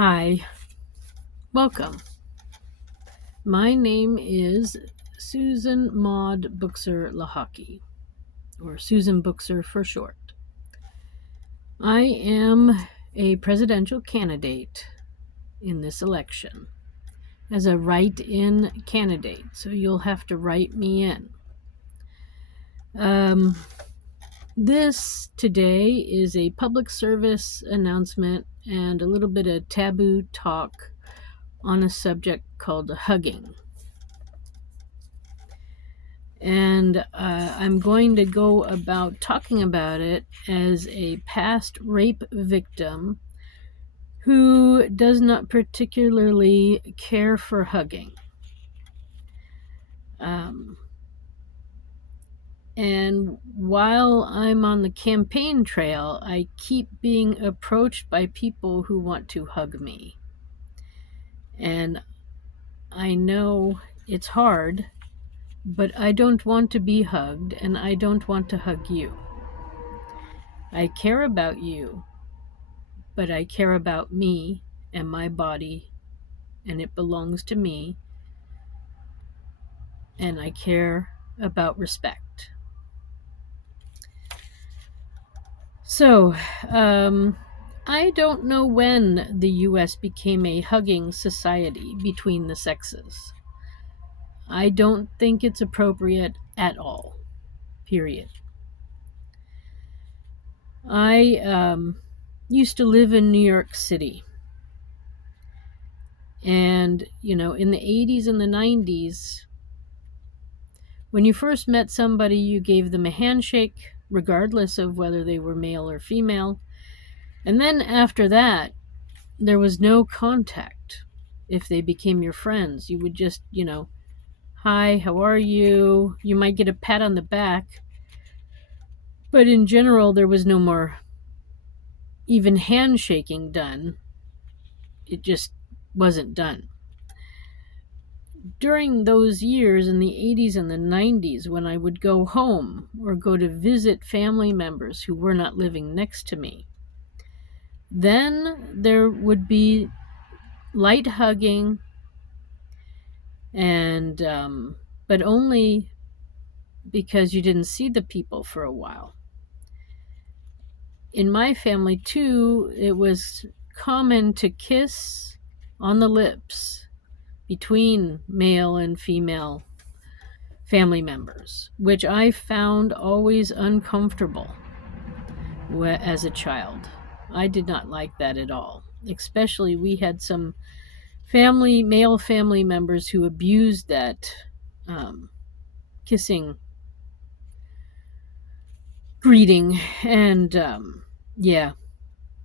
Hi, welcome. My name is Susan Maude Buchser-Lochocki, or Susan Buchser for short. I am a presidential candidate in this election as a write-in candidate, so you'll have to write me in. This today is a public service announcement and a little bit of taboo talk on a subject called hugging. And I'm going to go about talking about it as a past rape victim who does not particularly care for hugging. And while I'm on the campaign trail, I keep being approached by people who want to hug me. And I know it's hard, but I don't want to be hugged, and I don't want to hug you. I care about you, but I care about me and my body, and it belongs to me, and I care about respect. So, I don't know when the US became a hugging society between the sexes. I don't think it's appropriate at all, period. I used to live in New York City. And, in the 80s and the 90s, when you first met somebody, you gave them a handshake, regardless of whether they were male or female. And then after that, there was no contact. If they became your friends, you would just, hi, how are you? You might get a pat on the back. But in general, there was no more even handshaking done. It just wasn't done. During those years in the 80s and the 90s, when I would go home or go to visit family members who were not living next to me, then there would be light hugging, and but only because you didn't see the people for a while. In my family, too, it was common to kiss on the lips between male and female family members, which I found always uncomfortable as a child. I did not like that at all. Especially, we had some male family members who abused that kissing greeting, and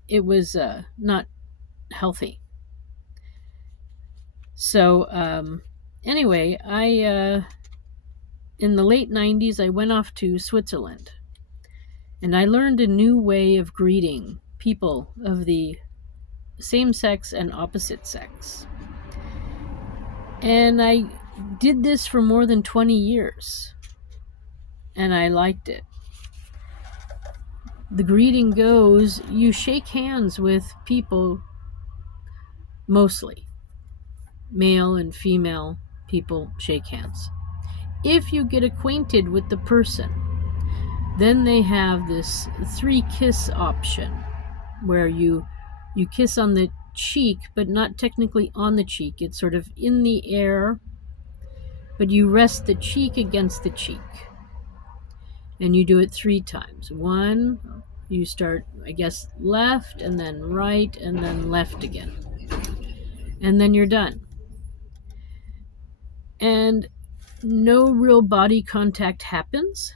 it was not healthy. So anyway, I in the late 90s, I went off to Switzerland, and I learned a new way of greeting people of the same sex and opposite sex. And I did this for more than 20 years, and I liked it. The greeting goes, you shake hands with people, mostly male and female people shake hands. If you get acquainted with the person, then they have this 3-kiss option where you kiss on the cheek, but not technically on the cheek. It's sort of in the air, but you rest the cheek against the cheek. And you do it 3 times. 1, you start, I guess, left, and then right, and then left again. And then you're done. And no real body contact happens.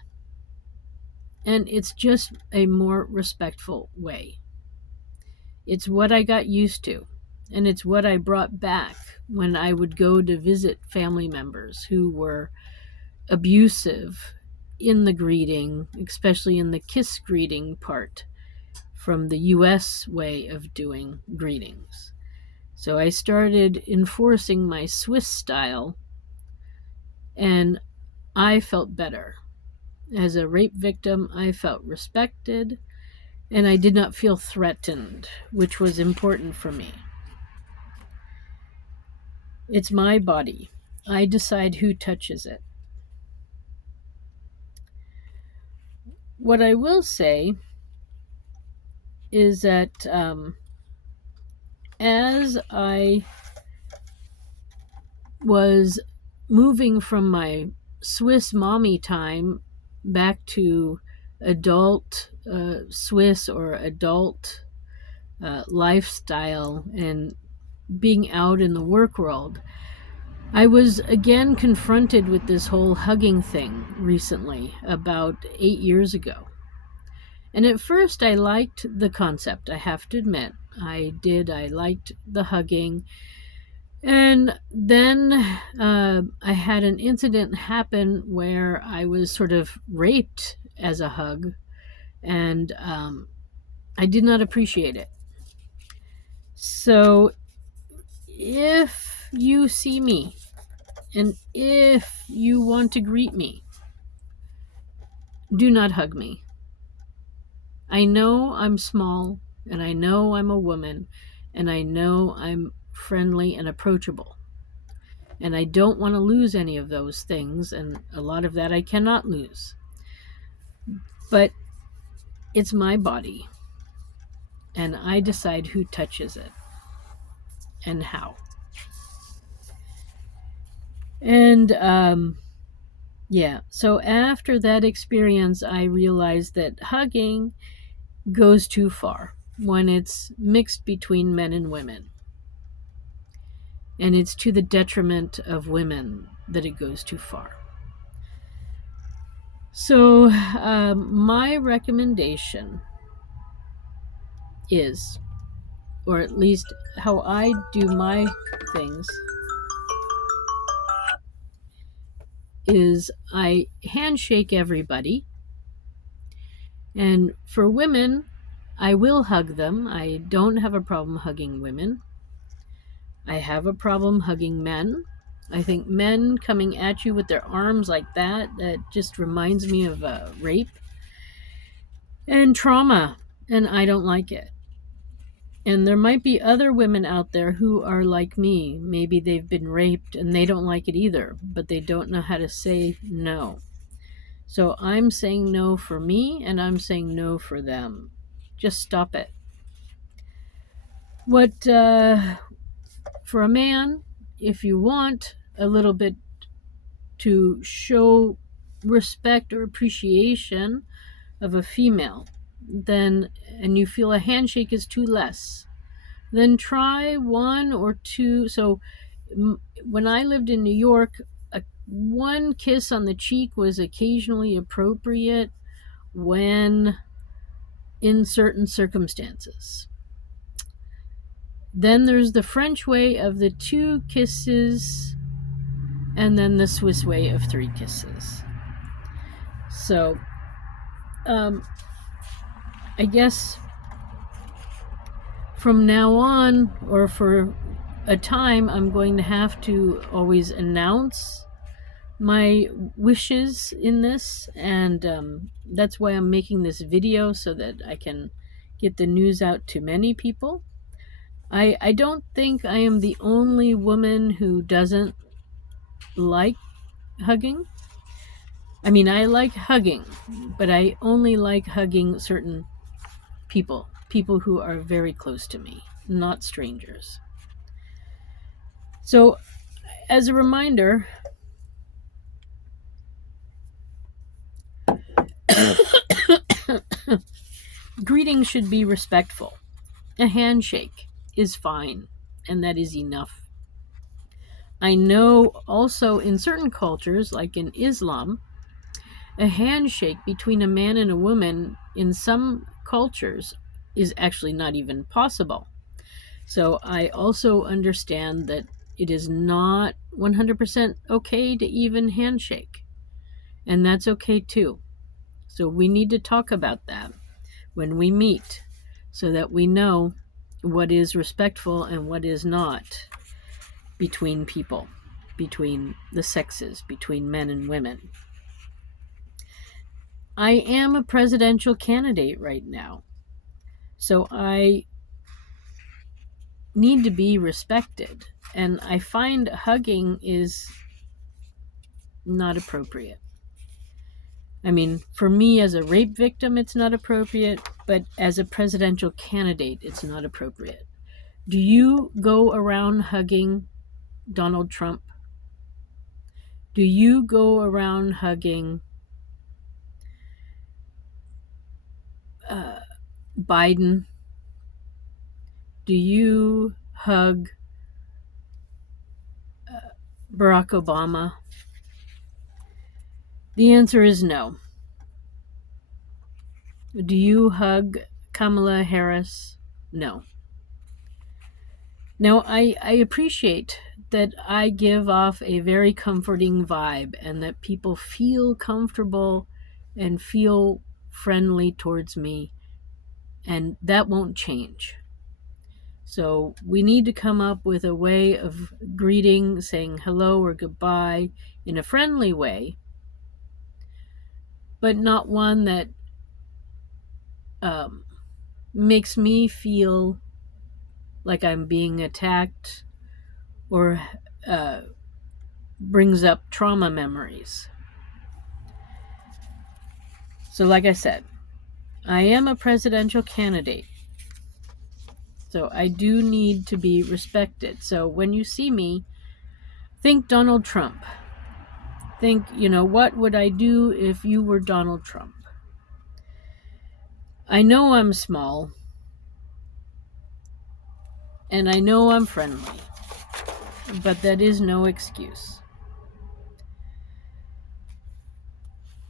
And it's just a more respectful way. It's what I got used to. And it's what I brought back when I would go to visit family members who were abusive in the greeting, especially in the kiss greeting part from the US way of doing greetings. So I started enforcing my Swiss style, and I felt better. As a rape victim, I felt respected, and I did not feel threatened, which was important for me. It's my body. I decide who touches it. What I will say is that as I was moving from my Swiss mommy time back to adult Swiss or adult lifestyle and being out in the work world, I was again confronted with this whole hugging thing recently, about 8 years ago. And at first, I liked the concept, I have to admit. I did. I liked the hugging. And then I had an incident happen where I was sort of raped as a hug, and I did not appreciate it. So if you see me and if you want to greet me, do not hug me. I know I'm small, and I know I'm a woman, and I know I'm friendly and approachable. And I don't want to lose any of those things, and a lot of that I cannot lose. But it's my body, and I decide who touches it and how. And yeah, so after that experience, I realized that hugging goes too far when it's mixed between men and women. And it's to the detriment of women that it goes too far. So, my recommendation is, or at least how I do my things, is I handshake everybody. And for women, I will hug them. I don't have a problem hugging women. I have a problem hugging men. I think men coming at you with their arms like that just reminds me of rape and trauma, and I don't like it. And there might be other women out there who are like me. Maybe they've been raped and they don't like it either, but they don't know how to say no. So I'm saying no for me, and I'm saying no for them. Just stop it. What, for a man, if you want a little bit to show respect or appreciation of a female, then, and you feel a handshake is too less, then try one or two. So when I lived in New York, one kiss on the cheek was occasionally appropriate when in certain circumstances. Then there's the French way of the 2 kisses, and then the Swiss way of 3 kisses. So I guess from now on, or for a time, I'm going to have to always announce my wishes in this, and that's why I'm making this video, so that I can get the news out to many people. I don't think I am the only woman who doesn't like hugging. I mean, I like hugging, but I only like hugging certain people who are very close to me, not strangers. So, as a reminder, greetings should be respectful. A handshake is fine, and that is enough. I know also in certain cultures, like in Islam, a handshake between a man and a woman in some cultures is actually not even possible. So I also understand that it is not 100% okay to even handshake, and that's okay too. So we need to talk about that when we meet, so that we know what is respectful and what is not between people, between the sexes, between men and women. I am a presidential candidate right now. So I need to be respected. And I find hugging is not appropriate. I mean, for me as a rape victim, it's not appropriate, but as a presidential candidate, it's not appropriate. Do you go around hugging Donald Trump? Do you go around hugging Biden? Do you hug Barack Obama? The answer is no. Do you hug Kamala Harris? No. Now, I appreciate that I give off a very comforting vibe and that people feel comfortable and feel friendly towards me, and that won't change. So we need to come up with a way of greeting, saying hello or goodbye in a friendly way, but not one that makes me feel like I'm being attacked or brings up trauma memories. So like I said, I am a presidential candidate. So I do need to be respected. So when you see me, think Donald Trump. Think, what would I do if you were Donald Trump? I know I'm small. And I know I'm friendly. But that is no excuse.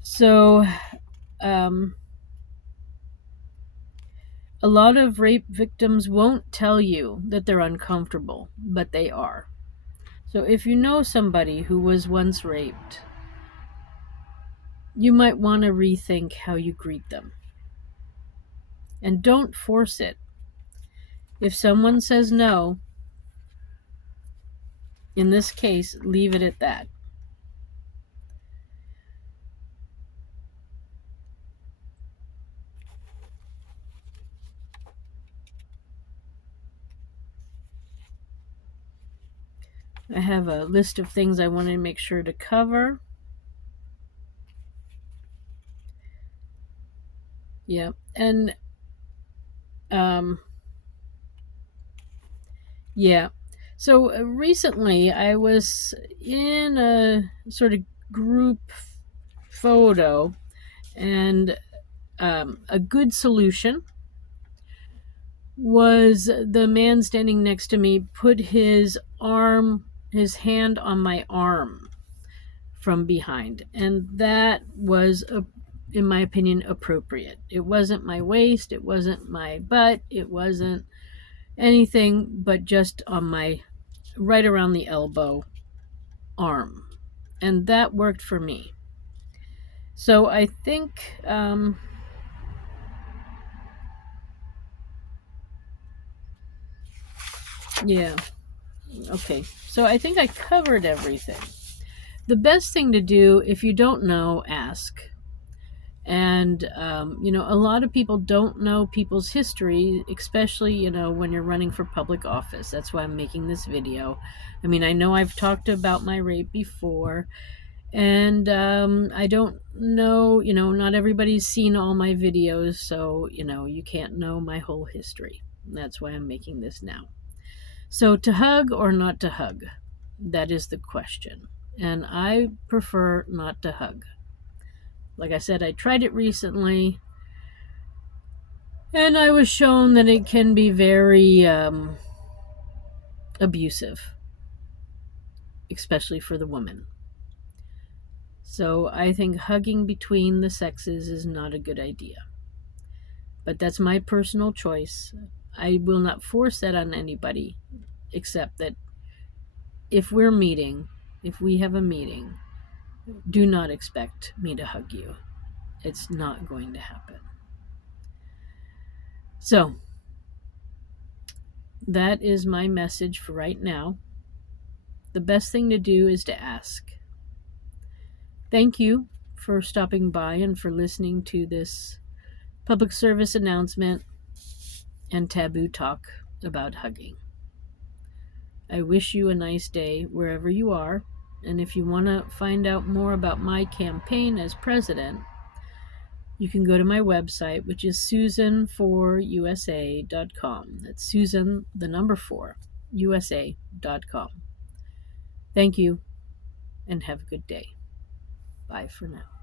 So, a lot of rape victims won't tell you that they're uncomfortable, but they are. So if you know somebody who was once raped, you might want to rethink how you greet them. And don't force it. If someone says no, in this case, leave it at that. I have a list of things I want to make sure to cover. Yeah, and yeah. So recently I was in a sort of group photo, and a good solution was the man standing next to me put his hand on my arm from behind, and that was, in my opinion, appropriate. It wasn't my waist, it wasn't my butt, it wasn't anything but just on my right around the elbow arm, and that worked for me. So I think yeah, okay, so I think I covered everything. The best thing to do, if you don't know, ask. And a lot of people don't know people's history, especially when you're running for public office. That's why I'm making this video. I mean, I know I've talked about my rape before, and I don't know, not everybody's seen all my videos, so you can't know my whole history. That's why I'm making this now. So, to hug or not to hug, that is the question, and I prefer not to hug. Like I said, I tried it recently, and I was shown that it can be very abusive, especially for the woman. So I think hugging between the sexes is not a good idea. But that's my personal choice. I will not force that on anybody, except that if we have a meeting, do not expect me to hug you. It's not going to happen. So, that is my message for right now. The best thing to do is to ask. Thank you for stopping by and for listening to this public service announcement and taboo talk about hugging. I wish you a nice day wherever you are. And if you want to find out more about my campaign as president, you can go to my website, which is susan4usa.com. That's Susan, the number 4, USA.com. Thank you, and have a good day. Bye for now.